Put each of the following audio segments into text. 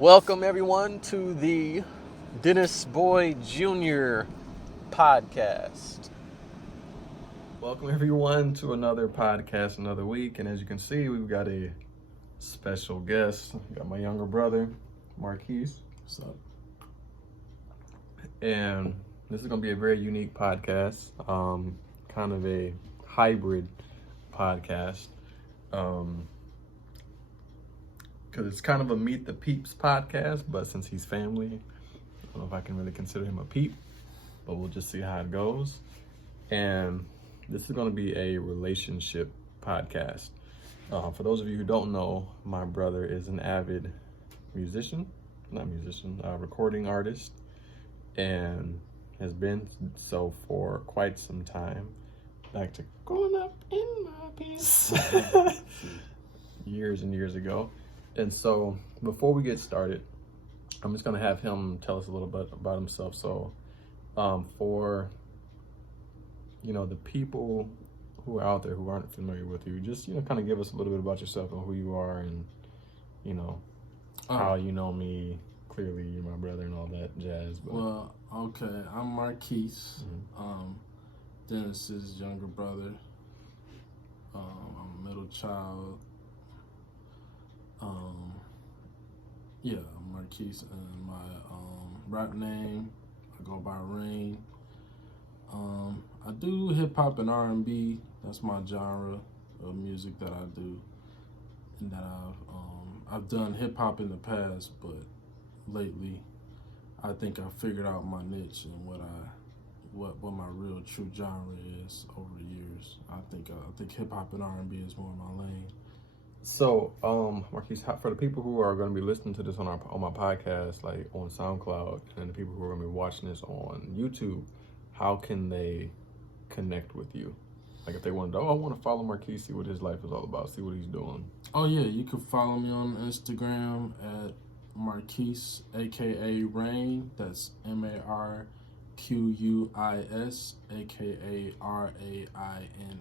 Welcome everyone to the Dennis Boy Jr. podcast. Welcome everyone to another podcast, another week, and as you can see, we've got a special guest. We got my younger brother, Marquise. What's up? And this is going to be a very unique podcast, kind of a hybrid podcast. Because it's kind of a Meet the Peeps podcast, but since he's family, I don't know if I can really consider him a peep, but we'll just see how it goes. And this is going to be a relationship podcast. For those of you who don't know, my brother is an avid recording artist, and has been so for quite some time. Back to growing up in my pants years and years ago. And so before we get started, I'm just going to have him tell us a little bit about himself. So for, the people who are out there who aren't familiar with you, just, kind of give us a little bit about yourself and who you are and, how you know me. Clearly, you're my brother and all that jazz. But. Well, okay, I'm Marquise, Dennis's younger brother. I'm a middle child. I'm Marquise, and my rap name, I go by Rainn. I do hip hop and R&B. That's my genre of music that I do, and that I've done hip hop in the past, but lately, I think I figured out my niche and what my real true genre is over the years. I think hip hop and R&B is more my lane. So, Marquise, for the people who are going to be listening to this on my podcast, like on SoundCloud, and the people who are going to be watching this on YouTube, how can they connect with you? Like if they want to, I want to follow Marquise, see what his life is all about, see what he's doing. Oh yeah, you can follow me on Instagram at Marquise, aka Rainn. That's MARQUIS, aka RAINN.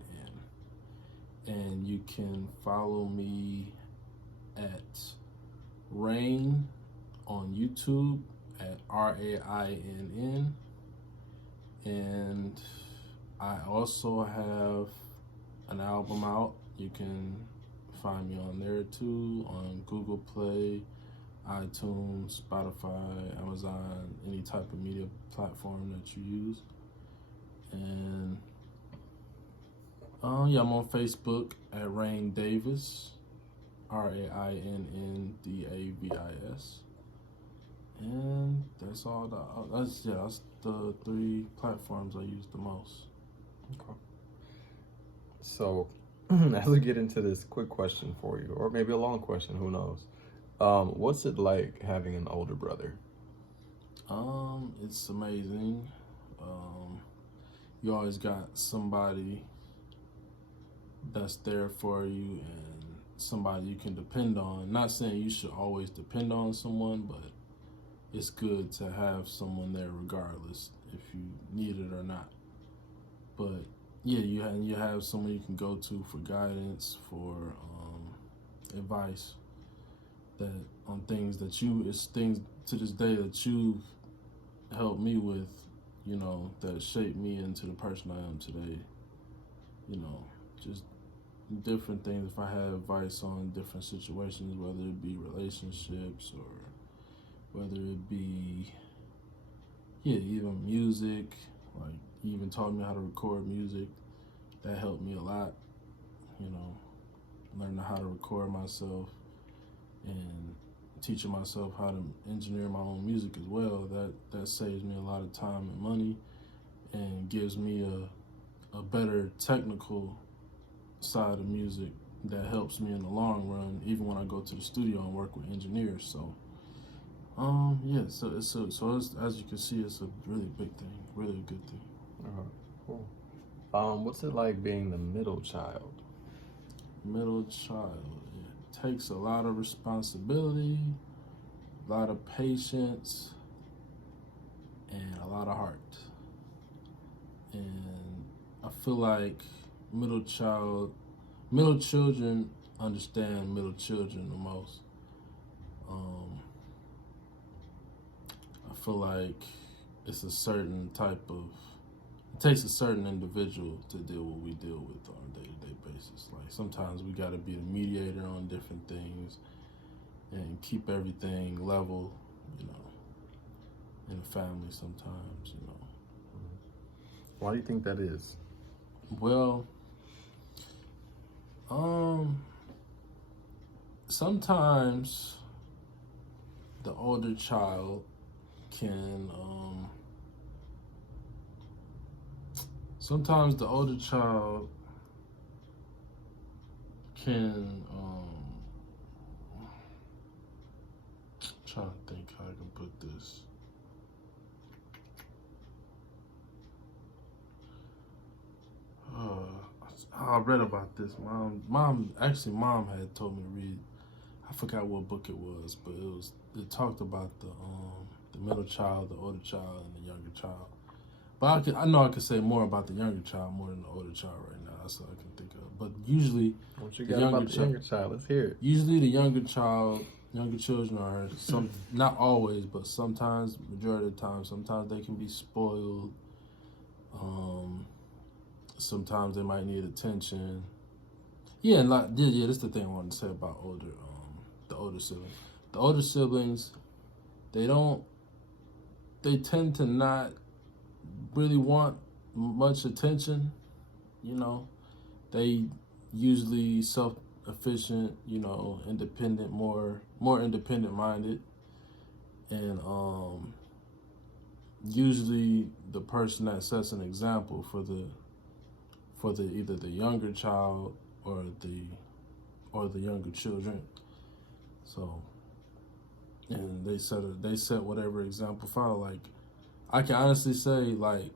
And you can follow me at Rainn on YouTube at RAINN. And I also have an album out. You can find me on there too, on Google Play, iTunes, Spotify, Amazon, any type of media platform that you use. And I'm on Facebook at Rainn Davis, RAINNDAVIS, and that's all. That's the three platforms I use the most. Okay. So, as we get into this quick question for you, or maybe a long question, who knows? What's it like having an older brother? It's amazing. You always got somebody that's there for you and somebody you can depend on. Not saying you should always depend on someone, but it's good to have someone there regardless if you need it or not. But yeah, you have someone you can go to for guidance, for advice, that on things to this day that you've helped me with, that shaped me into the person I am today. Just different things. If I had advice on different situations, whether it be relationships or whether it be, even music, like he even taught me how to record music. That helped me a lot, learning how to record myself and teaching myself how to engineer my own music as well. That saves me a lot of time and money and gives me a better technical side of music that helps me in the long run, even when I go to the studio and work with engineers. So, so it's as you can see, it's a really big thing, really a good thing. Cool. What's it like being the middle child? Middle child, it takes a lot of responsibility, a lot of patience, and a lot of heart. And I feel like middle children understand middle children the most. feel like it's a certain type of, it takes a certain individual to deal what we deal with on a day-to-day basis. Like sometimes we got to be the mediator on different things and keep everything level, you know, in a family sometimes, you know. Why do you think that is? Well, sometimes the older child can, trying to think how I can put this. I read about this. Mom had told me to read. I forgot what book it was, but it talked about the middle child, the older child, and the younger child. But I know I could say more about the younger child more than the older child right now. That's all I can think of. But usually, what you got about the younger child? Let's hear it. Usually, the younger children are not always, but sometimes, majority of the time, sometimes they can be spoiled. Sometimes they might need attention. Yeah, that's the thing I wanted to say about the older siblings. The older siblings, they tend to not really want much attention, you know. They usually self-efficient, you know, independent, more independent-minded, and usually the person that sets an example for the either the younger child or the younger children. So, and they set whatever example follow. Like, I can honestly say, like,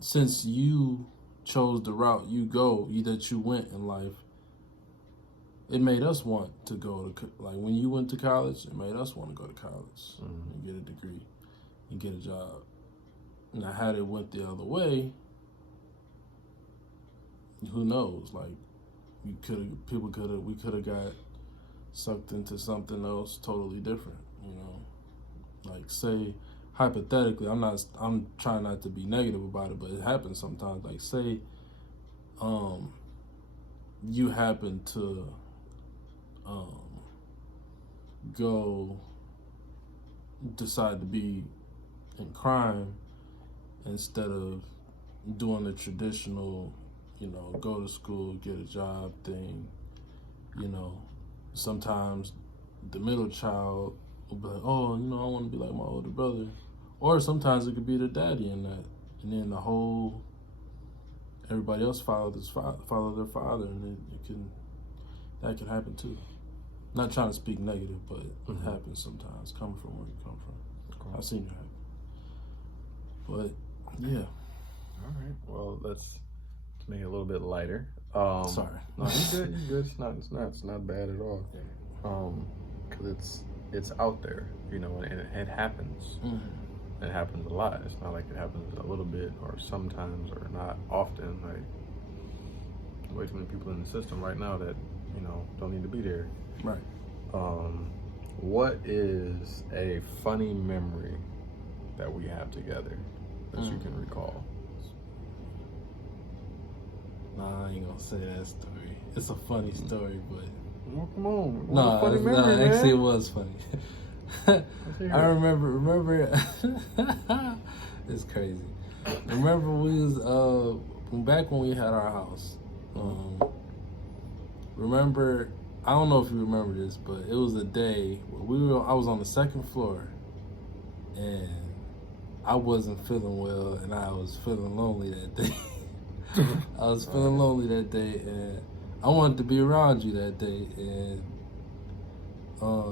since you chose the route that you went in life, it made us want to go to, like, when you went to college, it made us want to go to college and get a degree and get a job. Now, had it went the other way, who knows? Like, we could have got sucked into something else totally different, you know. Like, say, hypothetically, I'm trying not to be negative about it, but it happens sometimes. Like, say, you happen to decide to be in crime instead of doing the traditional, you know, go to school, get a job thing. You know, sometimes the middle child will be like, oh, you know, I want to be like my older brother. Or sometimes it could be the daddy in that. And then everybody else follow their father, and that can happen too. Not trying to speak negative, but it happens sometimes, coming from where you come from. I've seen it happen. But, yeah. All right. Well, let's make it a little bit lighter. Sorry. No, you're good. It's not bad at all. Because it's out there, you know, and it happens. It happens a lot. It's not like it happens a little bit or sometimes or not often. Like, way too many people in the system right now that, you know, don't need to be there. Right. What is a funny memory that we have together that you can recall? Nah, I ain't gonna say that story. It's a funny story, but well, come on. No, funny memory, man. Actually, it was funny. I remember. It's crazy. Remember we was back when we had our house. Remember, I don't know if you remember this, but it was a day where I was on the second floor, and I wasn't feeling well, and I was feeling lonely that day. I was feeling lonely that day, and I wanted to be around you that day, and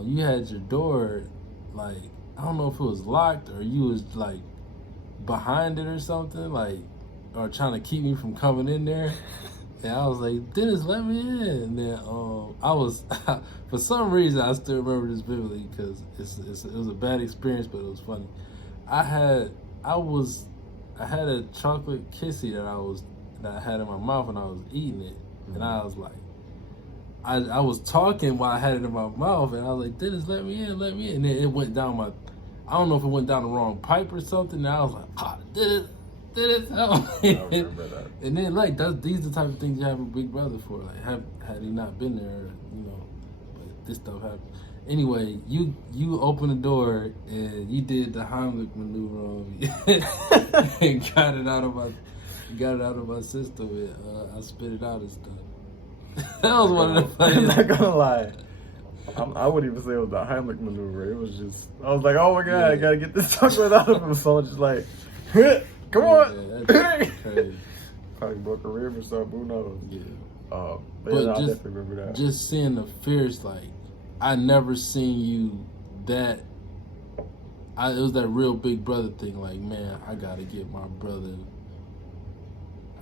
you had your door, like, I don't know if it was locked or you was, like, behind it or something, like, or trying to keep me from coming in there. And I was like, Dennis, let me in. And then I was, for some reason, I still remember this vividly because it was a bad experience, but it was funny. I had a chocolate kissy that I had in my mouth and I was eating it. And I was like, I was talking while I had it in my mouth, and I was like, Dennis, let me in. And then it went down I don't know if it went down the wrong pipe or something. And I was like, did it help? I remember that. And then like these are the type of things you have a big brother for. Like had he not been there, you know, but this stuff happened. Anyway, you opened the door and you did the Heimlich maneuver on me and got it out of my system. And I spit it out and stuff. That was one of the funniest. I'm not gonna lie. I wouldn't even say it was the Heimlich maneuver. It was just, I was like, oh my God, I gotta get this chocolate out of him. So I was just like, come on. That's crazy. Probably broke a rib or something, who knows? Yeah. But yeah, I definitely remember that. Just seeing the fierce, like, I never seen you that. It was that real big brother thing. Like, man, I gotta get my brother.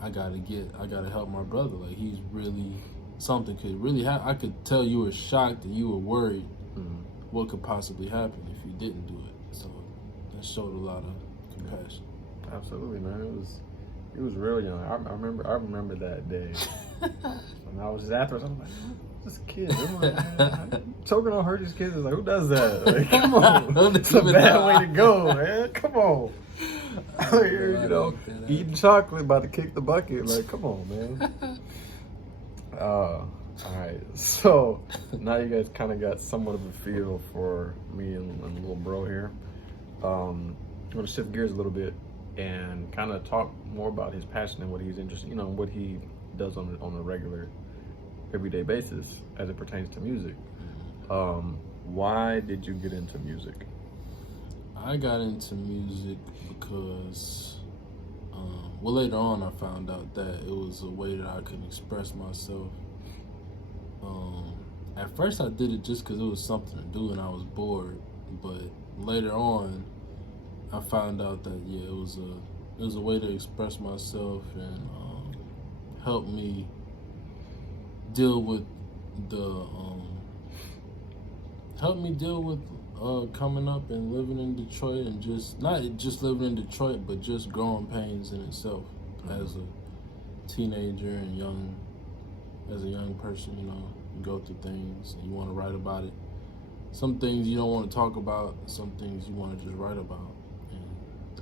I gotta help my brother. Like, he's really something could really happen. I could tell you were shocked and you were worried what could possibly happen if you didn't do it. So that showed a lot of compassion. Absolutely, man. It was real young. I remember that day. And I was just afterwards, I was like, this kid, choking on Hershey's kids is like, who does that? Like, come on, it's a bad way to go, man. Come on, out here, you know, eating chocolate, about to kick the bucket. Like, come on, man. All right, so now you guys kind of got somewhat of a feel for me and little bro here. I'm gonna shift gears a little bit and kind of talk more about his passion and what he's interested, you know, what he does on a regular, everyday basis as it pertains to music. Why did you get into music? I got into music because, well, later on I found out that it was a way that I could express myself. At first I did it just because it was something to do and I was bored, but later on I found out that it was a way to express myself and help me deal with coming up and living in Detroit and just not just living in Detroit, but just growing pains in itself as a teenager and as a young person. You know, you go through things and you want to write about it. Some things you don't want to talk about, some things you want to just write about. And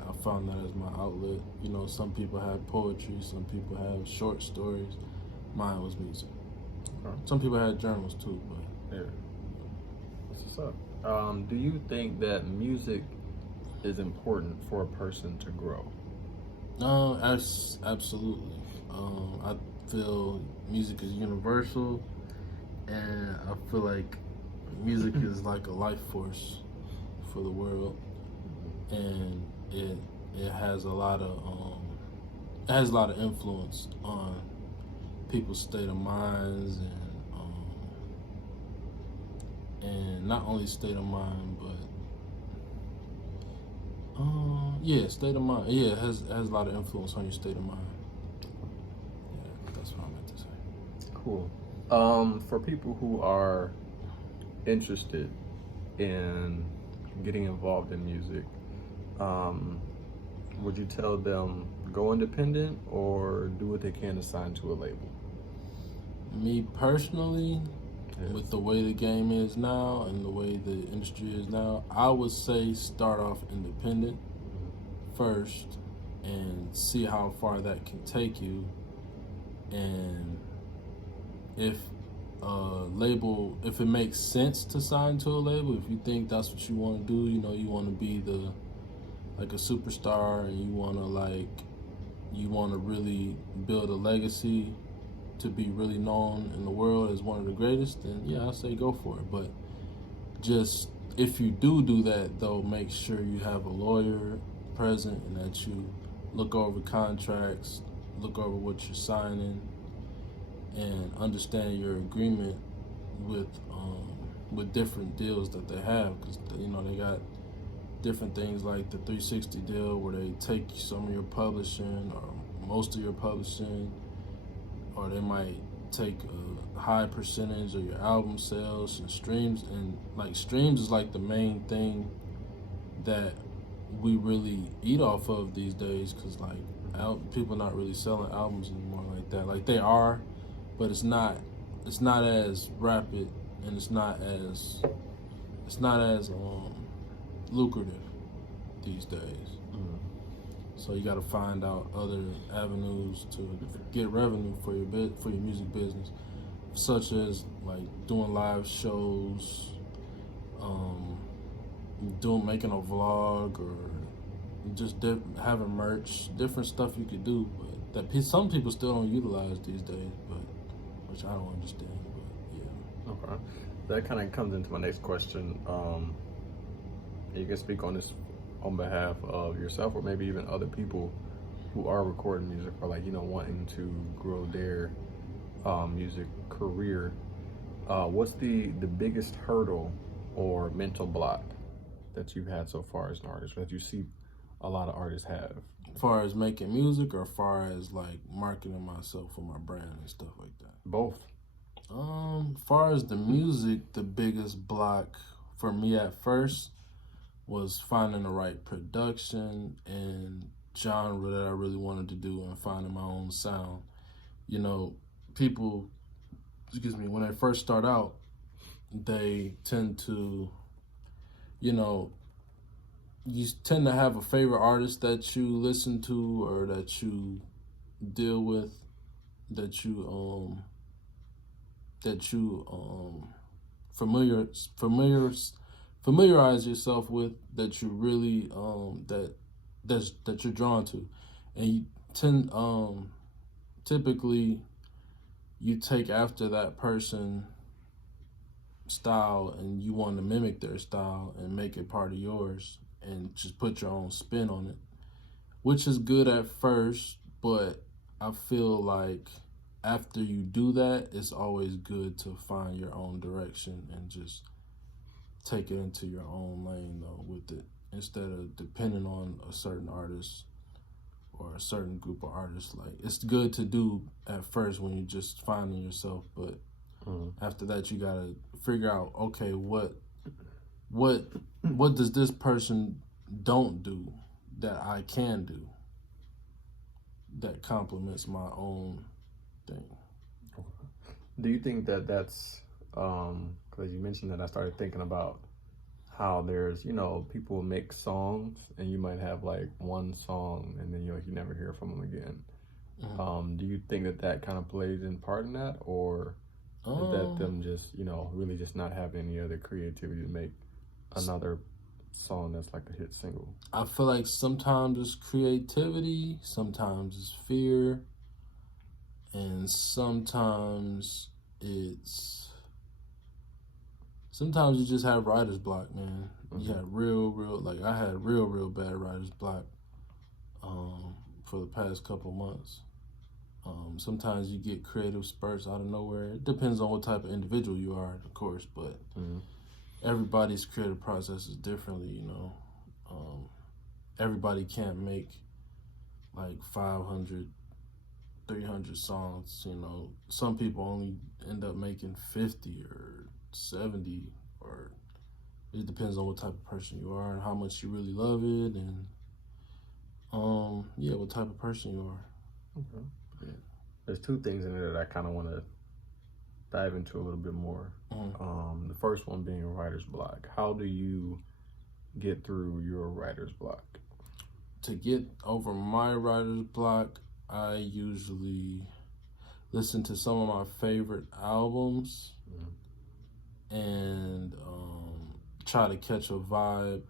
I found that as my outlet. You know, some people have poetry, some people have short stories. Mine was music. Some people had journals too, but yeah. What's up? Do you think that music is important for a person to grow? Absolutely. I feel music is universal, and I feel like music is like a life force for the world, and it has a lot of influence on people's state of minds and not only state of mind, but state of mind. Yeah, it has a lot of influence on your state of mind. Yeah, that's what I meant to say. Cool. For people who are interested in getting involved in music, would you tell them go independent or do what they can to sign to a label? Me personally, with the way the game is now and the way the industry is now, I would say start off independent first and see how far that can take you. And if it makes sense to sign to a label, if you think that's what you want to do, you know, you want to be like a superstar and you want to really build a legacy to be really known in the world as one of the greatest, then yeah, I say go for it. But just if you do that though, make sure you have a lawyer present and that you look over contracts, look over what you're signing, and understand your agreement with different deals that they have, because you know they got different things like the 360 deal where they take some of your publishing or most of your publishing, or they might take a high percentage of your album sales and streams. And like streams is like the main thing that we really eat off of these days, because like people not really selling albums anymore like that. Like they are, but it's not as rapid and it's not as lucrative. these days. So you got to find out other avenues to get revenue for your music business, such as like doing live shows, making a vlog, or just having merch, different stuff you could do. But that some people still don't utilize these days, but which I don't understand. But yeah. Okay, that kind of comes into my next question. You can speak on this on behalf of yourself, or maybe even other people who are recording music, or like, you know, wanting to grow their music career. What's the biggest hurdle or mental block that you've had so far as an artist, that you see a lot of artists have? As far as making music, or as far as like marketing myself for my brand and stuff like that? Both. As far as the music, the biggest block for me at first was finding the right production and genre that I really wanted to do, and finding my own sound. You know, people, when they first start out, they tend to, you know, you tend to have a favorite artist that you listen to, or that you deal with, that you familiarize yourself with, that you really that you're drawn to, and you tend typically you take after that person style, and you want to mimic their style and make it part of yours, and just put your own spin on it, which is good at first, but I feel like after you do that, it's always good to find your own direction and just take it into your own lane though with it, instead of depending on a certain artist or a certain group of artists. Like, it's good to do at first when you're just finding yourself, but after that you gotta figure out, okay, what does this person don't do that I can do that complements my own thing? Do you think that that's because you mentioned that, I started thinking about how there's, you know, people make songs and you might have like one song and then you never hear from them again. Do you think that kind of plays in part in that, or is that them just, you know, really just not having any other creativity to make another song that's like a hit single? I feel like sometimes it's creativity, sometimes it's fear, and sometimes you just have writer's block, man. You have real, like I had real bad writer's block for the past couple months. Sometimes you get creative spurts out of nowhere. It depends on what type of individual you are, of course, but everybody's creative process is differently, you know. Everybody can't make like 500, 300 songs, you know. Some people only end up making 50 or 70, or it depends on what type of person you are and how much you really love it, and what type of person you are. Okay. Yeah. There's two things in there that I kind of want to dive into a little bit more. The first one being writer's block. How do you get through your writer's block? To get over my writer's block, I usually listen to some of my favorite albums and try to catch a vibe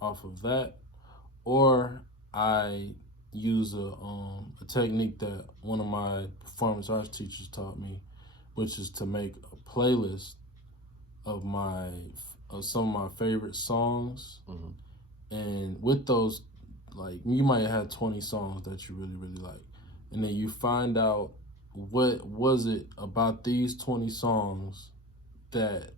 off of that, or I use a technique that one of my performance arts teachers taught me, which is to make a playlist of some of my favorite songs. And with those, like, you might have 20 songs that you really like, and then you find out what was it about these 20 songs that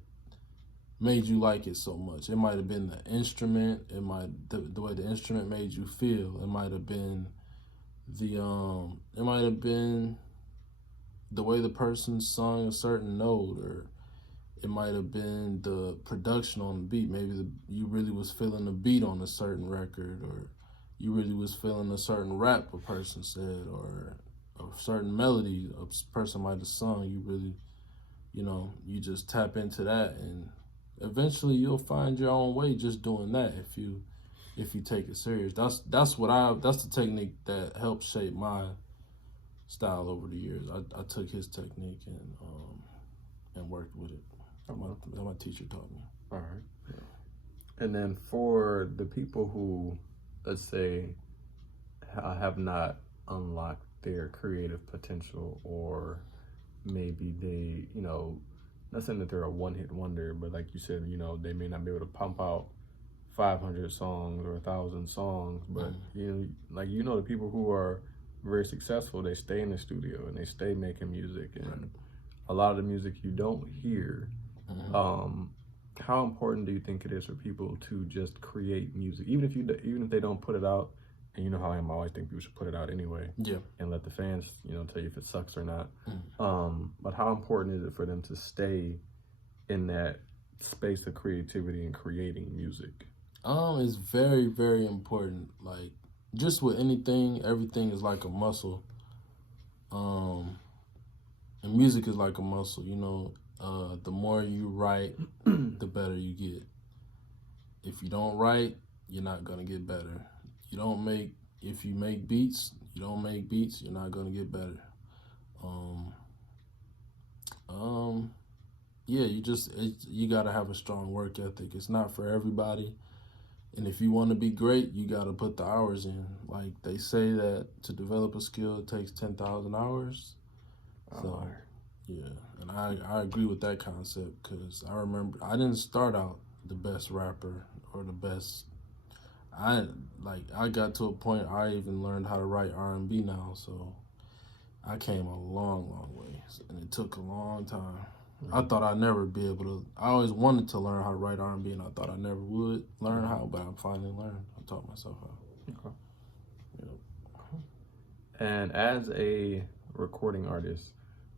made you like it so much. It might have been the instrument, the way the instrument made you feel. It might have been the way the person sung a certain note, or it might have been the production on the beat. Maybe you really was feeling the beat on a certain record, or you really was feeling a certain rap a person said, or a certain melody a person might have sung. You really, you just tap into that, and eventually you'll find your own way just doing that. if you take it serious. That's the technique that helped shape my style over the years. I took his technique and worked with it. My teacher taught me. All right. Yeah. And then for the people who, let's say, have not unlocked their creative potential, or maybe they, not saying that they're a one-hit wonder, but like you said, they may not be able to pump out 500 songs or 1,000 songs, but the people who are very successful, they stay in the studio and they stay making music, and a lot of the music you don't hear. How important do you think it is for people to just create music, even if they don't put it out? And you know how I am, I always think people should put it out anyway. Yeah. And let the fans, tell you if it sucks or not. But how important is it for them to stay in that space of creativity and creating music? It's very, very important. Like, just with anything, everything is like a muscle. And music is like a muscle, the more you write, the better you get. If you don't write, you're not gonna get better. If you make beats, you're not gonna get better. You gotta have a strong work ethic. It's not for everybody. And if you want to be great, you got to put the hours in. Like, they say that to develop a skill, it takes 10,000 hours. So, yeah. And I agree with that concept, because I remember I didn't start out the best rapper or the best. I got to a point I even learned how to write R&B now. So I came a long, long way. And it took a long time. I thought I'd never be able to. I always wanted to learn how to write R&B, and I thought I never would learn how, but I finally learned. I taught myself how. Okay. Yep. And as a recording artist,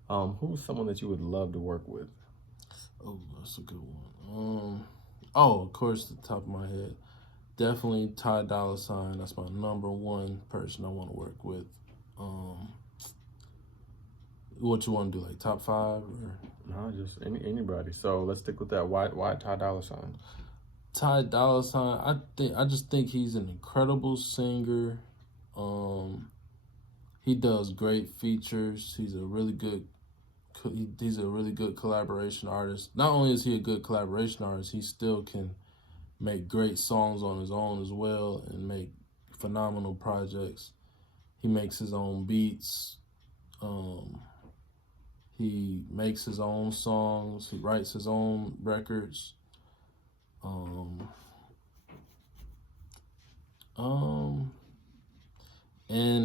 who's someone that you would love to work with? Oh, that's a good one. Of course, the top of my head, definitely Ty Dolla $ign. That's my number one person I want to work with. What you want to do, like top 5 or? No, just anybody. So let's stick with that. Why Ty Dolla $ign? Ty Dolla $ign, I just think he's an incredible singer. He does great features. He's a really good collaboration artist. Not only is he a good collaboration artist, he still can make great songs on his own as well and make phenomenal projects. He makes his own beats. He makes his own songs. He writes his own records. And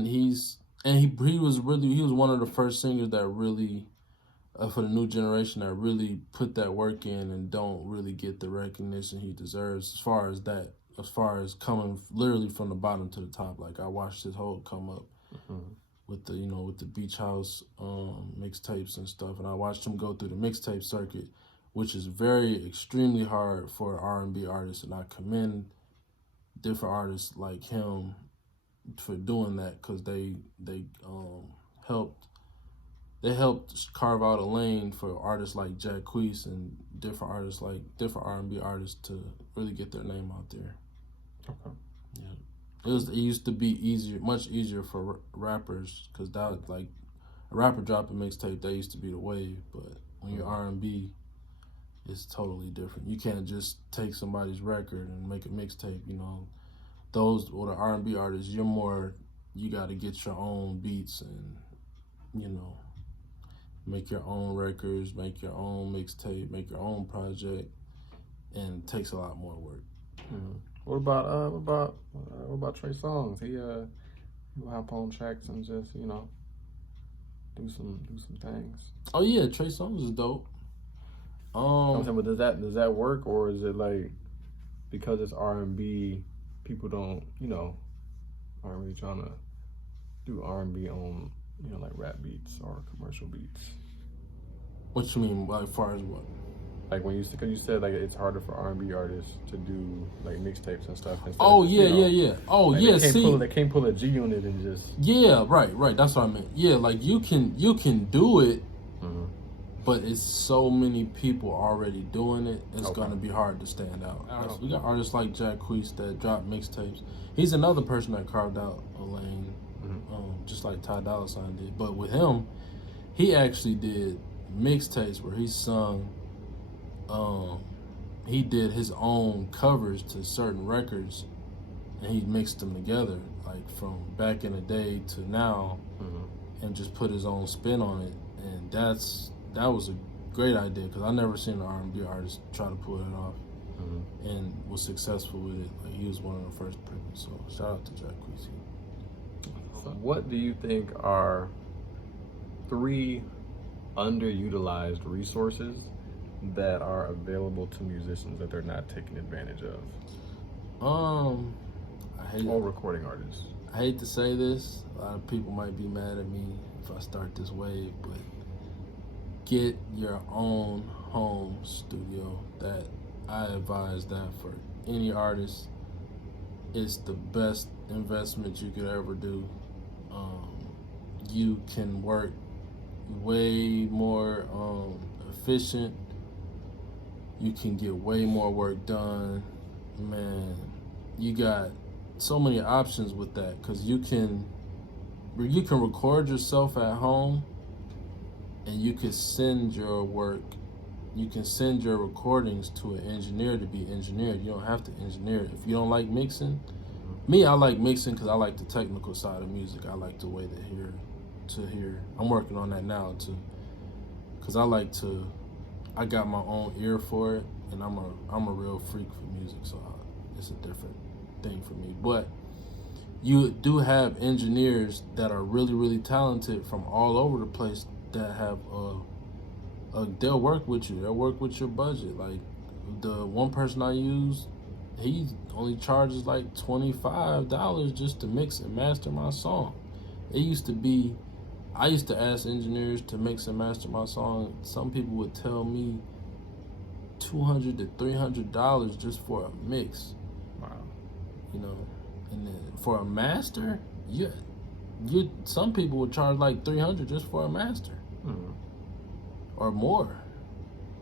he was one of the first singers that really, for the new generation, that really put that work in and don't really get the recognition he deserves as far as coming literally from the bottom to the top. Like, I watched his whole come up. With the Beach House mixtapes and stuff, and I watched him go through the mixtape circuit, which is extremely hard for R&B artists, and I commend different artists like him for doing that, because they helped carve out a lane for artists like Jacquees and different R&B artists to really get their name out there. Okay. Yeah. It used to be much easier for rappers, because that, like, a rapper dropping mixtape, that used to be the wave. But when you're R&B, it's totally different. You can't just take somebody's record and make a mixtape. Those or the R&B artists, you got to get your own beats and make your own records, make your own mixtape, make your own project, and it takes a lot more work. Mm-hmm. What about Trey Songz? He will hop on tracks and just do some things. Oh yeah, Trey Songz is dope. I'm saying, but does that work, or is it like, because it's R&B, people don't aren't really trying to do R&B on like rap beats or commercial beats? What you mean, like, as far as what? Like, because you said like it's harder for R&B artists to do like mixtapes and stuff. Oh yeah. Oh like, yeah. They can't pull a G unit and just. Yeah, right. That's what I meant. Yeah, like you can do it, but it's so many people already doing it. It's Okay. gonna be hard to stand out. Oh. We got artists like Jack Queese that drop mixtapes. He's another person that carved out a lane, just like Ty Dolla $ign did. But with him, he actually did mixtapes where he sung. He did his own covers to certain records, and he mixed them together, like from back in the day to now, and just put his own spin on it. And that was a great idea, because I never seen an R&B artist try to pull it off, and was successful with it. Like, he was one of the first people. So shout out to Jack Queese. So what do you think are 3 underutilized resources that are available to musicians that they're not taking advantage of? Or recording artists. I hate to say this. A lot of people might be mad at me if I start this way, but get your own home studio. That I advise that for any artist. It's the best investment you could ever do. You can work way more efficient. You can get way more work done. Man, you got so many options with that, because you can record yourself at home, and you can send your work, you can send your recordings to an engineer to be engineered. You don't have to engineer it. If you don't like mixing, me, I like mixing because I like the technical side of music. I like the way to hear. I'm working on that now too, because I got my own ear for it, and I'm a real freak for music, so it's a different thing for me. But you do have engineers that are really, really talented from all over the place that have they'll work with you. They'll work with your budget. Like, the one person I use, he only charges like $25 just to mix and master my song. I used to ask engineers to mix and master my song. Some people would tell me $200 to $300 just for a mix. Wow. You know, and then for a master, some people would charge like $300 just for a master, or more.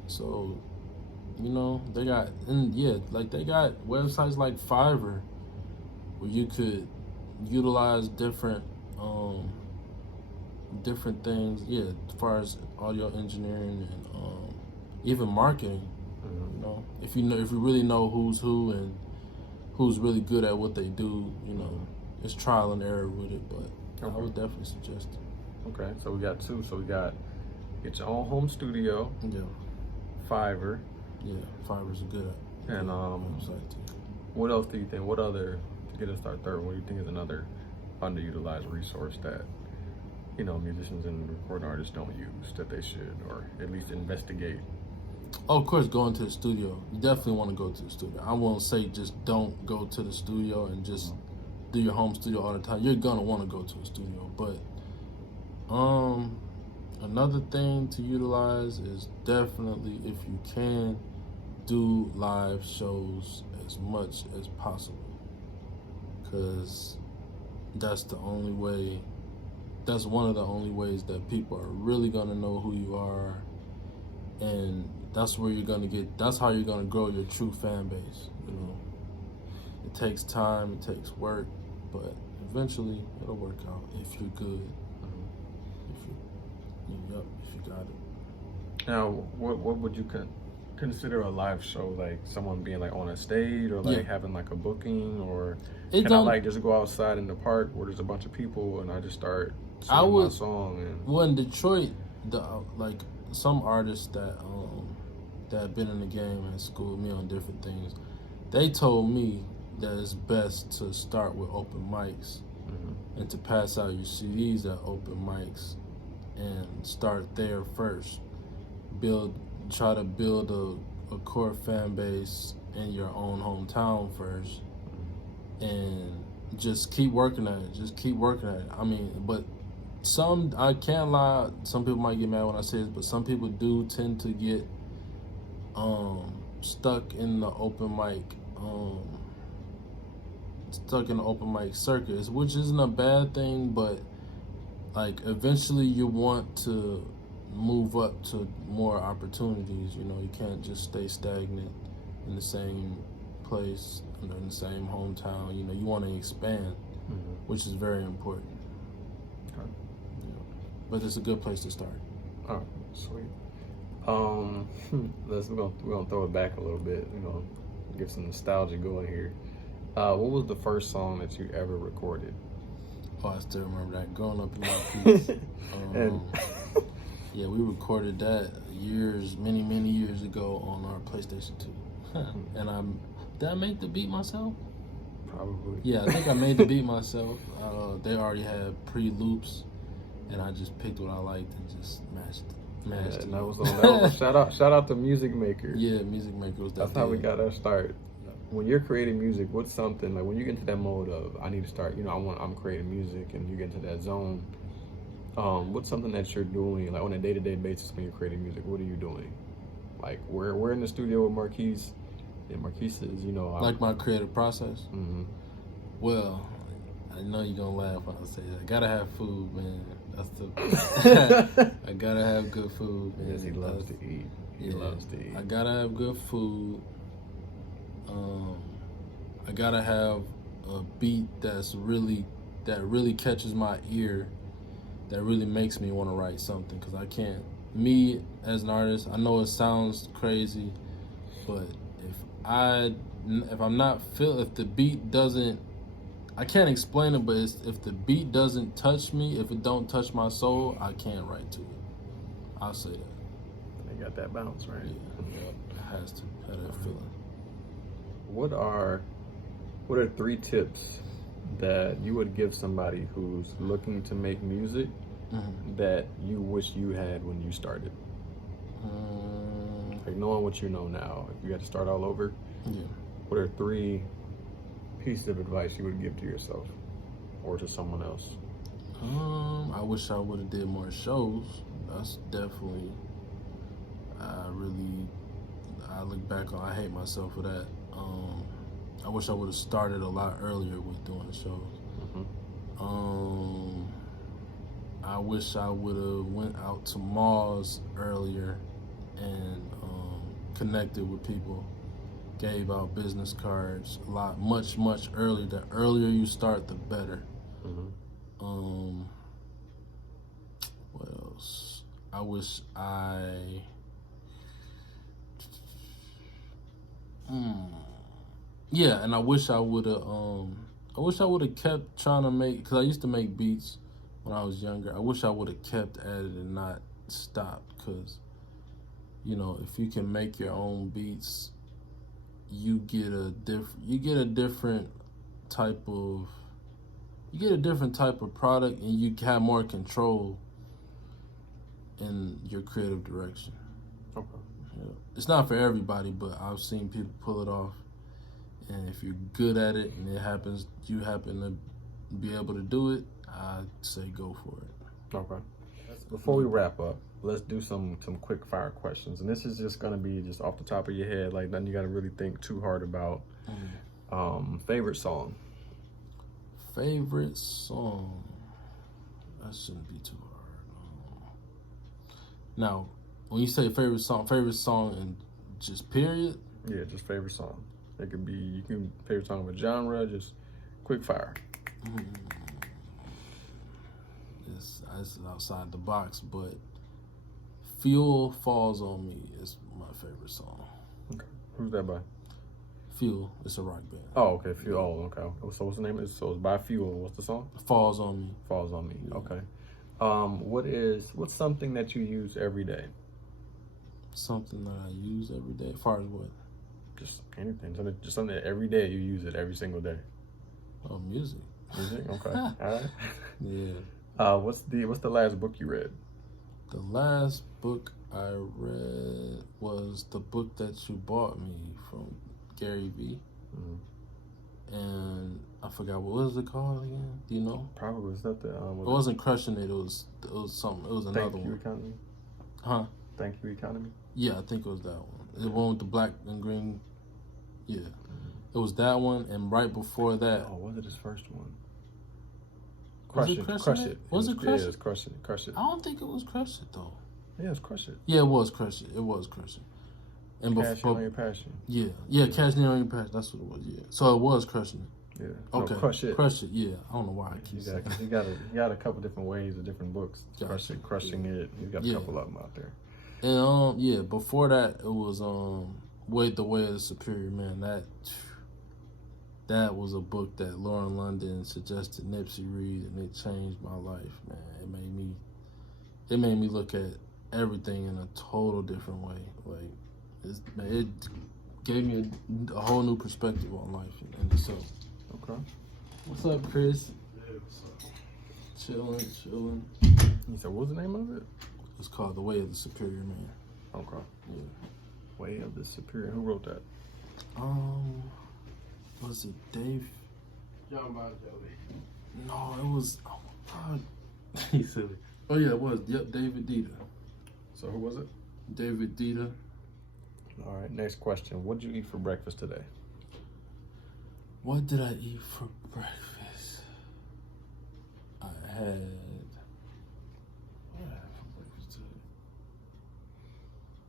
So, you know, they got websites like Fiverr where you could utilize different things, as far as audio engineering and even marketing. You know, if you really know who's who and who's really good at what they do, you know, it's trial and error with it, but I would definitely suggest it. Okay, so we got 2. So we got get your own home studio. Yeah. Fiverr. Yeah, Fiverr's a good And website too. What else do you think? What other, to get us our third, what do you think is another underutilized resource that, you know, musicians and recording artists don't use that they should, or at least investigate? Oh, of course, going to the studio. You definitely want to go to the studio. I won't say just don't go to the studio and just do your home studio all the time. You're gonna want to go to a studio, but another thing to utilize is definitely, if you can, do live shows as much as possible, because that's one of the only ways that people are really gonna know who you are, and that's how you're gonna grow your true fan base. You know, it takes time, it takes work, but eventually it'll work out if you're good. If you got it. Now, what would you consider a live show? Like someone being like on a stage, or like having like a booking, or can I like just go outside in the park where there's a bunch of people and I just start singing my song? And well, in Detroit, like some artists that have been in the game and schooled me on different things, they told me that it's best to start with open mics and to pass out your CDs at open mics and start there first. Try to build a core fan base in your own hometown first, and just keep working at it. I mean, but I can't lie, some people might get mad when I say this, but some people do tend to get stuck in the open mic circus, which isn't a bad thing, but like eventually you want to move up to more opportunities. You know, you can't just stay stagnant in the same place, in the same hometown. You know, you want to expand, which is very important. Okay. You know, but it's a good place to start. Oh, sweet. We're gonna throw it back a little bit. You know, get some nostalgia going here. What was the first song that you ever recorded? Oh, I still remember that. Growing Up in My Peeps. Yeah, we recorded that many years ago on our PlayStation 2. And did I make the beat myself? Probably. Yeah, I think I made the beat myself. They already had pre-loops, and I just picked what I liked and just mashed it. And that was shout out to Music Maker. Yeah, Music Maker was that. That's how we got our start. When you're creating music, what's something like when you get into that mode of I need to start, you know, I'm creating music, and you get into that zone, what's something that you're doing like on a day-to-day basis when you're creating music? What are you doing? Like we're in the studio with Marquise, and Marquise is, you know, like my creative process. Mm-hmm. Well, I know you're gonna laugh when I say that. I gotta have food, man. That's the I gotta have good food, man. Yes, he loves to eat. He loves to eat. I gotta have good food. I gotta have a beat that really catches my ear, that really makes me want to write something. Cause I can't. Me as an artist, I know it sounds crazy, but if the beat doesn't, I can't explain it, but if the beat doesn't touch me, if it don't touch my soul, I can't write to it. I'll say that. They got that bounce, right? Yeah, it has to have that feeling. What are 3 tips that you would give somebody who's looking to make music that you wish you had when you started? Like knowing what you know now, if you had to start all over, what are 3 pieces of advice you would give to yourself or to someone else? I wish I would have did more shows. That's definitely, I look back on, I hate myself for that. I wish I would have started a lot earlier with doing shows. I wish I would have went out to malls earlier and connected with people, gave out business cards a lot, much earlier. The earlier you start, the better. What else? I wish yeah, and I wish I would have kept trying to make, because I used to make beats when I was younger. I wish I would have kept at it and not stopped, because, you know, if you can make your own beats, you get a different type of product, and you have more control in your creative direction. Okay. Yeah. It's not for everybody, but I've seen people pull it off. And if you're good at it and you happen to be able to do it, I'd say go for it. Okay. Before we wrap up, let's do some quick fire questions. And this is just gonna be just off the top of your head, like nothing you gotta really think too hard about. Favorite song? Favorite song? That shouldn't be too hard. Now, when you say favorite song and just period? Yeah, just favorite song. It could be, you can favorite song of a genre, just quick fire. It's outside the box, but Fuel Falls on Me is my favorite song. Okay. Who's that by? Fuel. It's a rock band. Oh, okay. Fuel. Oh, okay. So what's the name? So it's by Fuel. What's the song? Falls on Me. Falls on Me. Yeah. Okay. What's something that you use every day? Something that I use every day. As far as what? Just anything. Something that every day you use it every single day. Oh, music. Music. Okay. All right. Yeah. What's the last book you read? The last book I read was the book that you bought me from Gary V. And I forgot, what was it called again? Do you know? Probably it's not the. It wasn't Crushing It. It was something. It was another Thank You one. Economy. Huh? Thank You Economy. Yeah, I think it was that one. The one with the black and green. Yeah, it was that one. And right before that. Oh, was it his first one? Was it Crush It? Was it Crush It? Yeah, it was Crush It. I don't think it was Crush It though. Yeah, it's Crush It. Yeah, it was Crush It. It was Crush It. And Cash in on your passion. Yeah, cashing in on your passion. That's what it was. Yeah, so it was Crushing It. Yeah. Okay. No, Crush It. Crush It. Yeah, I don't know why I keep saying. You got a couple different ways of different books. Gotcha. Crush It, Crushing It. You got a couple of them out there. And before that it was the Way of the Superior Man. That was a book that Lauren London suggested Nipsey read, and it changed my life, man. It made me look at everything in a total different way. Like it gave me a whole new perspective on life and itself. Okay. What's up, Chris? Hey, what's up? Chilling. You said, what was the name of it? It's called The Way of the Superior Man. Okay. Yeah. Way of the Superior. Who wrote that? Was it Dave? John Bon Jovi. No, it was. Oh my God. He's silly. Oh yeah, it was. Yep, David Dita. So who was it? David Dita. All right. Next question. What did you eat for breakfast today? What did I eat for breakfast? I had. What did I have for breakfast today?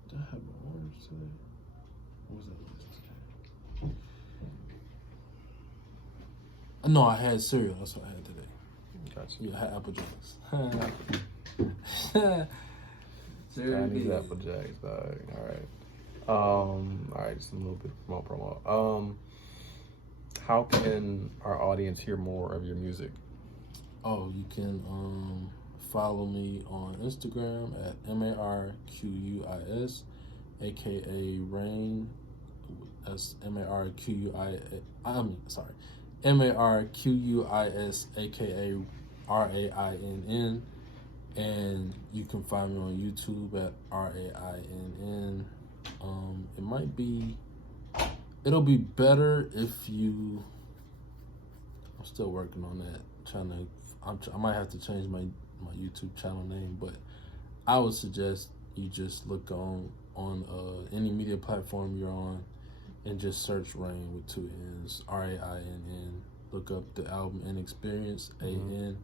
Did I have an orange today? What was that today? No, I had cereal. That's what I had today. Gotcha. Yeah, I had Apple Jacks. Chinese Apple Jacks, dog. All right, just a little bit more promo. How can our audience hear more of your music? Oh, you can follow me on Instagram at MARQUIS, aka Rainn. That's MARQUIS, aka RAINN. And you can find me on YouTube at RAINN. It'll be better if you. I'm still working on that. I might have to change my YouTube channel name, but I would suggest you just look on any media platform you're on, and just search Rainn with 2 N's, RAINN. Look up the album Inexperience, AN.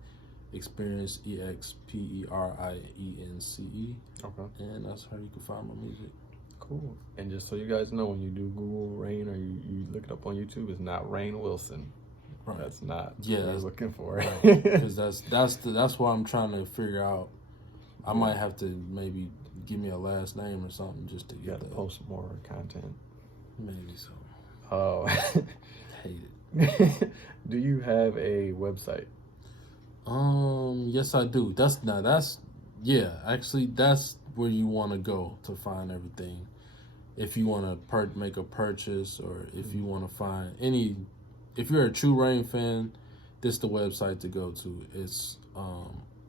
Experience, EXPERIENCE. Okay. And that's how you can find my music. Cool. And just so you guys know, when you do Google Rainn or you look it up on YouTube, it's not Rainn Wilson. Right. That's not what that's you're looking for. Because that's what I'm trying to figure out. I might have to maybe give me a last name or something just to You get got to that. post more content. Maybe so. Oh. Hate it. Do you have a website? Yes, I do. Actually, that's where you want to go to find everything. If you want to make a purchase, or if you want to find if you're a true Rainn fan, this is the website to go to. It's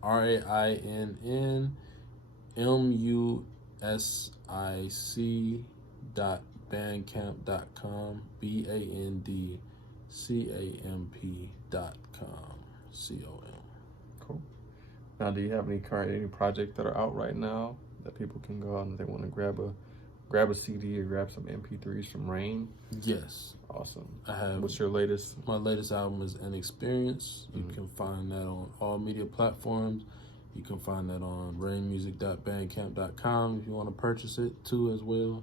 RAINNMUSIC.bandcamp.com, BANDCAMP.com, COM. Cool. Now, do you have any projects that are out right now that people can go out and if they want to grab a CD or grab some MP3s from Rainn? Yes. Awesome. I have. What's your latest? My latest album is An Experience. You can find that on all media platforms. You can find that on rainmusic.bandcamp.com if you want to purchase it too as well,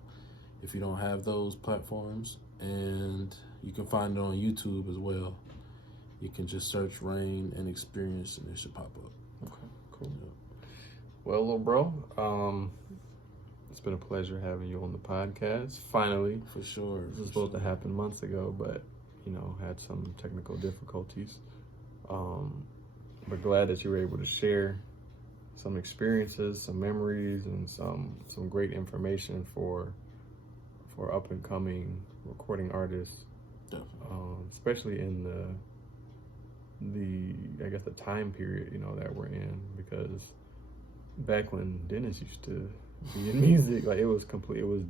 if you don't have those platforms. And you can find it on YouTube as well. You can just search Rainn and Experience and it should pop up. Okay, cool. Yeah. Well, little bro, it's been a pleasure having you on the podcast. Finally. For sure. This was supposed to happen months ago, but, had some technical difficulties. But glad that you were able to share some experiences, some memories, and some great information for up and coming recording artists. Definitely. Especially in the time period, that we're in, because back when Dennis used to be in music, it was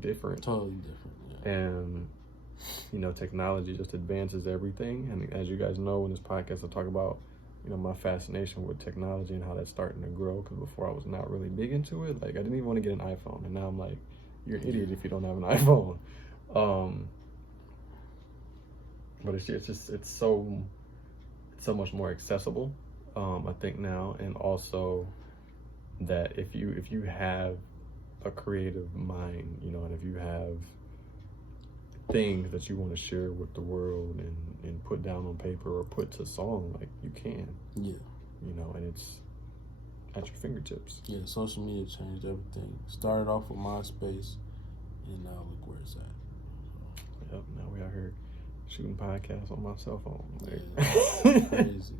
different. Totally different. Yeah. And, technology just advances everything. And as you guys know, in this podcast, I talk about, my fascination with technology and how that's starting to grow. Because before I was not really big into it. I didn't even want to get an iPhone. And now I'm like, you're an idiot if you don't have an iPhone. But it's so much more accessible, I think now. And also that if you have a creative mind, you know, and if you have things that you want to share with the world and put down on paper or put to song, like you can. Yeah. You know, and it's at your fingertips. Yeah, social media changed everything. Started off with MySpace, and now look where it's at. Yep, now we out here shooting podcasts on my cell phone. Like. Yeah, crazy.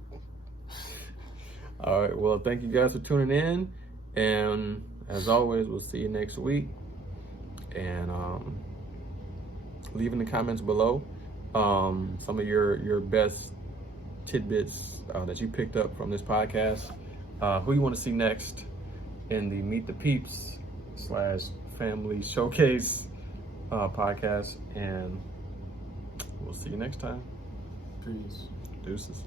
All right, well, thank you guys for tuning in. And as always, we'll see you next week. And leave in the comments below some of your best tidbits that you picked up from this podcast. Who you want to see next in the Meet the Peeps / Family Showcase podcast. And we'll see you next time. Peace. Deuces.